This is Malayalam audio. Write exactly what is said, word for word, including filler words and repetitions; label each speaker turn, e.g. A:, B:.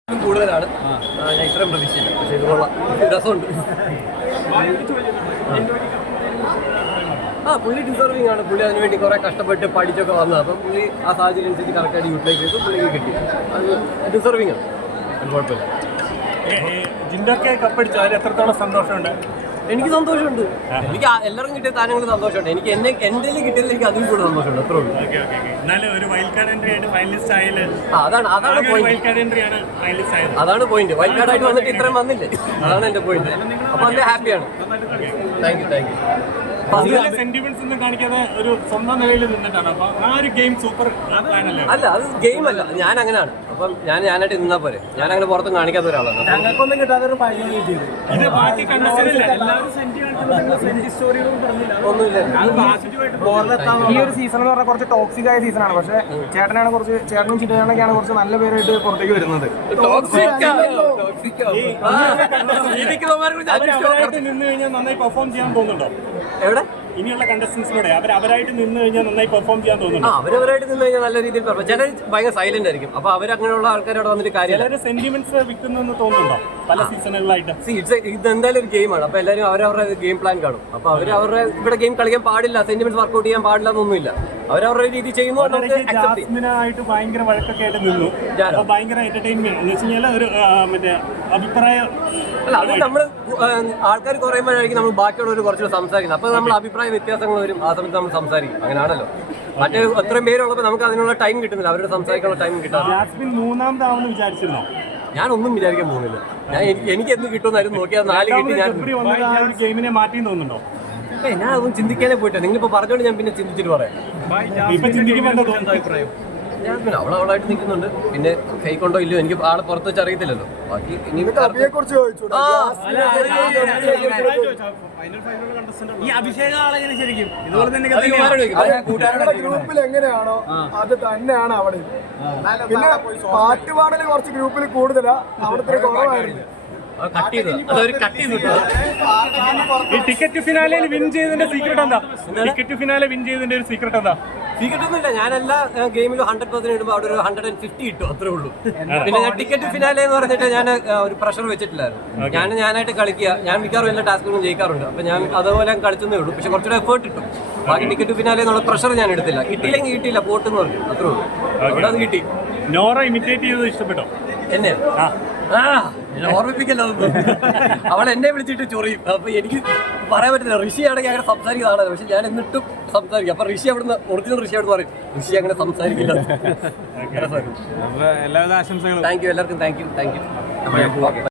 A: കൂടുതലാണ് ഞാൻ ഇത്രയും പ്രതീക്ഷയില്ല. പക്ഷേ ഇത് കൊള്ളാം, രസമുണ്ട്. ആ പുള്ളി ഡിസർവിങ് ആണ്. പുള്ളി അതിനുവേണ്ടി കുറേ കഷ്ടപ്പെട്ട് പഠിച്ചൊക്കെ വന്നത്. അപ്പം പുള്ളി ആ സാഹചര്യം അനുസരിച്ച് കറക്റ്റായിട്ട് യൂട്ടിലൈസ് ചെയ്ത് പുള്ളിക്ക് കിട്ടി. അത് ഡിസർവിങ് ആണ്, അത് കുഴപ്പമില്ല.
B: ജിൻഡോക്കെ കപ്പടിച്ചു, അതിൽ എത്രത്തോളം സന്തോഷമുണ്ട്?
A: എനിക്ക് സന്തോഷമുണ്ട്. എനിക്ക് എല്ലാവർക്കും കിട്ടിയ താരങ്ങൾ സന്തോഷമുണ്ട്. എനിക്ക് എന്നെ എൻ്റെ കിട്ടിയതിൽ എനിക്ക് അതിൽ കൂടുതൽ സന്തോഷമുണ്ട്. അത്രേ ഉള്ളൂ. അതാണ് അതാണ് പോയിന്റ്. അതാണ് പോയിന്റ്. വൈൽഡ് കാർഡായിട്ട് വന്നിട്ട് ഇത്രയും വന്നില്ലേ, അതാണ് എൻ്റെ പോയിന്റ്. അപ്പോൾ അതിൻ്റെ ഹാപ്പിയാണ്. Thank you thank you.
B: Sentiments ഒന്നും കാണിക്കാതെ ഒരു സ്വന്തം നിലയിൽ നിന്നിട്ടാണ്. അപ്പൊ ആ ഒരു ഗെയിം സൂപ്പർ പ്ലാനല്ലേ?
A: അല്ല, അത് ഗെയിം അല്ല, ഞാൻ അങ്ങനെയാണ്. അപ്പം ഞാൻ ഞാനായിട്ട് നിന്നാ പോരെ. ഞാൻ അങ്ങനെ പുറത്തും കാണിക്കാത്ത ഒരാളാണ്.
C: ഞങ്ങൾക്കൊന്നും കിട്ടാതെ
B: ഇത് ബാക്കി കണ്ടസ്റ്റന്റില്ല.
A: ഒന്നുമില്ല.
C: ഈ ഒരു സീസൺ എന്ന് പറഞ്ഞാൽ കുറച്ച് ടോക്സിക് ആയ സീസണാണ്. പക്ഷേ ചേട്ടനാണ് കുറച്ച് ചേട്ടനും ചിറ്റയാണൊക്കെയാണ് കുറച്ച് നല്ല പേരായിട്ട് പുറത്തേക്ക് വരുന്നത്.
B: അവരായിട്ട് നിന്ന് കഴിഞ്ഞാൽ നന്നായി പെർഫോം ചെയ്യാൻ തോന്നുന്നുണ്ടോ?
A: എവിടെ
B: ഇനിയുള്ള കണ്ടസ്റ്റൻസിലൂടെ അവർ അവരായിട്ട് നിന്ന് കഴിഞ്ഞാൽ നന്നായി പെർഫോം ചെയ്യാൻ തോന്നുന്നു.
A: ആ അവരവരായിട്ട് നിന്ന് കഴിഞ്ഞാൽ നല്ല രീതിയിൽ പെർഫോം. ചിലർ ഭയങ്കര സൈലന്റ് ആയിരിക്കും. അപ്പൊ അവരങ്ങനെയുള്ള ആൾക്കാരോട് വന്നിട്ട് കാര്യമില്ല.
B: ചിലർ സെന്റിമെന്റ്സ് വിൽക്കുന്നെന്ന് തോന്നുന്നുണ്ടോ പല സീസണുകളായിട്ട്?
A: ഇത് എന്തായാലും ഒരു ഗെയിമാണ്. അപ്പൊ എല്ലാവരും അവരവരുടെ ഗെയിം പ്ലാൻ കാണും. അപ്പൊ അവർ അവരുടെ ഇവിടെ ഗെയിം കളിക്കാൻ പാടില്ല, സെന്റിമെന്റ്സ് വർക്ക്ഔട്ട് ചെയ്യാൻ പാടില്ല എന്നൊന്നുമില്ല. അവരവരുടെ രീതി ചെയ്യുന്നു.
B: ജാസ്മിനായിട്ട് ഭയങ്കര വഴക്കൊക്കെ ആയിട്ട് നിന്നു. ഭയങ്കര എന്റർടൈൻമെന്റ് എന്ന് വെച്ച് കഴിഞ്ഞാൽ ഒരു മറ്റേ അഭിപ്രായം
A: അല്ല, അത് നമ്മള് ആൾക്കാർ കുറയുമ്പോഴായിരിക്കും നമ്മൾ ബാക്കിയുള്ളവർ കുറച്ചുകൂടെ സംസാരിക്കുന്നത്. അപ്പൊ നമ്മൾ അഭിപ്രായ വ്യത്യാസങ്ങൾ വരും. ആ സമയത്ത് നമ്മൾ സംസാരിക്കും. അങ്ങനെയാണല്ലോ. മറ്റേ അത്രയും പേരുള്ളപ്പോൾ നമുക്ക് അതിനുള്ള ടൈം കിട്ടുന്നില്ല. അവരുടെ സംസാരിക്കാനുള്ള ടൈം കിട്ടാറ്.
B: ജാസ്മിൻ മൂന്നാമതാവെന്ന് വിചാരിച്ചിരുന്നോ?
A: ഞാനൊന്നും വിചാരിക്കാൻ പോകുന്നില്ല. ഞാൻ എനിക്ക് എന്ത് കിട്ടുമെന്നായിരുന്നു നോക്കിയാൽ നാല് കിട്ടി. ഞാൻ
B: ഗെയിമിനെ മാറ്റി തോന്നുന്നുണ്ടോ?
A: ഏ ഞാൻ ഒന്നും ചിന്തിക്കാനേ പോയിട്ടാ. നിങ്ങളിപ്പോ പറഞ്ഞോണ്ട് ഞാൻ പിന്നെ ചിന്തിച്ചിട്ട് പറയാം. ജാസ്മിൻ അവൾ അവളായിട്ട് നിൽക്കുന്നുണ്ട്. പിന്നെ ഫേക്ക് ഉണ്ടോ ഇല്ലയോ എനിക്ക് ആളെ പുറത്ത് വെച്ച് അറിയത്തില്ലല്ലോ. ബാക്കി ഇനി
B: ഈ അഭിഷേക ആളെങ്ങനെ ശരിക്കും ഇതുപോലെ തന്നെ
C: ഗ്രൂപ്പിൽ എങ്ങനെയാണോ അത് തന്നെയാണ് അവിടെ. പിന്നെ പാട്ടുപാടല് കുറച്ച് ഗ്രൂപ്പിൽ കൂടുതലാ, അവിടുത്തെ കുറവായിരുന്നു.
B: ഈ ടിക്കറ്റ് ഫിനാലയിൽ വിൻ ചെയ്തതിന്റെ സീക്രട്ട് എന്താ? ടിക്കറ്റ് ഫിനാലെ വിൻ ചെയ്തതിന്റെ ഒരു സീക്രട്ട് എന്താ?
A: സീക്രട്ട് ഒന്നുമില്ല. ഞാൻ എല്ലാ ഗെയിമിലും ഹൺഡ്രഡ് പെർസെന്റ് ഇടുമ്പോൾ അവിടെ ഒരു ഹൺഡ്രഡ് ആൻഡ് ഫിഫ്റ്റി കിട്ടും, അത്രേ ഉള്ളൂ. പിന്നെ ഞാൻ ടിക്കറ്റ് ഫിനാലെ എന്ന് പറഞ്ഞിട്ട് ഞാൻ ഒരു പ്രഷർ വെച്ചിട്ടില്ലായിരുന്നു. ഞാൻ ഞാനായിട്ട് കളിക്കുക. ഞാൻ മിക്കവാറും എല്ലാ ടാസ്കുകളും ജയിക്കാറുണ്ട്. അപ്പൊ ഞാൻ അതുപോലെ കളിച്ചതേ ഉള്ളൂ. പക്ഷെ കുറച്ചുകൂടെ എഫേർട്ട് കിട്ടും. ബാക്കി ടിക്കറ്റ് ഫിനാലെ എന്നുള്ള പ്രഷർ ഞാൻ എടുത്തില്ല. കിട്ടിയില്ലെങ്കിൽ കിട്ടിയില്ല, പോട്ടെന്ന് പറഞ്ഞു, അത്രേ ഉള്ളൂ. അവിടെ അത് കിട്ടി.
B: നോറ ഇമിറ്റേറ്റ് ചെയ്തത് ഇഷ്ടപ്പെട്ടോ?
A: എന്നെ ആ ഓർമ്മിപ്പിക്കല്ലോ. അവൾ എന്നെ വിളിച്ചിട്ട് ചൊറിയും. അപ്പൊ എനിക്ക് പറയാൻ പറ്റില്ല. ഋഷി ആണെങ്കിൽ അങ്ങനെ സംസാരിക്കുന്നതാണ്. പക്ഷെ ഞാൻ എന്നിട്ടും സംസാരിക്കും. അപ്പൊ ഋഷി അവിടുന്ന് ഒറിജിനൽ ഋഷി അവിടെ പറയും ഋഷി അങ്ങനെ സംസാരിക്കില്ല.
B: എല്ലാവിധ ആശംസകളും.
A: താങ്ക് യു എല്ലാവർക്കും. Thank you thank U.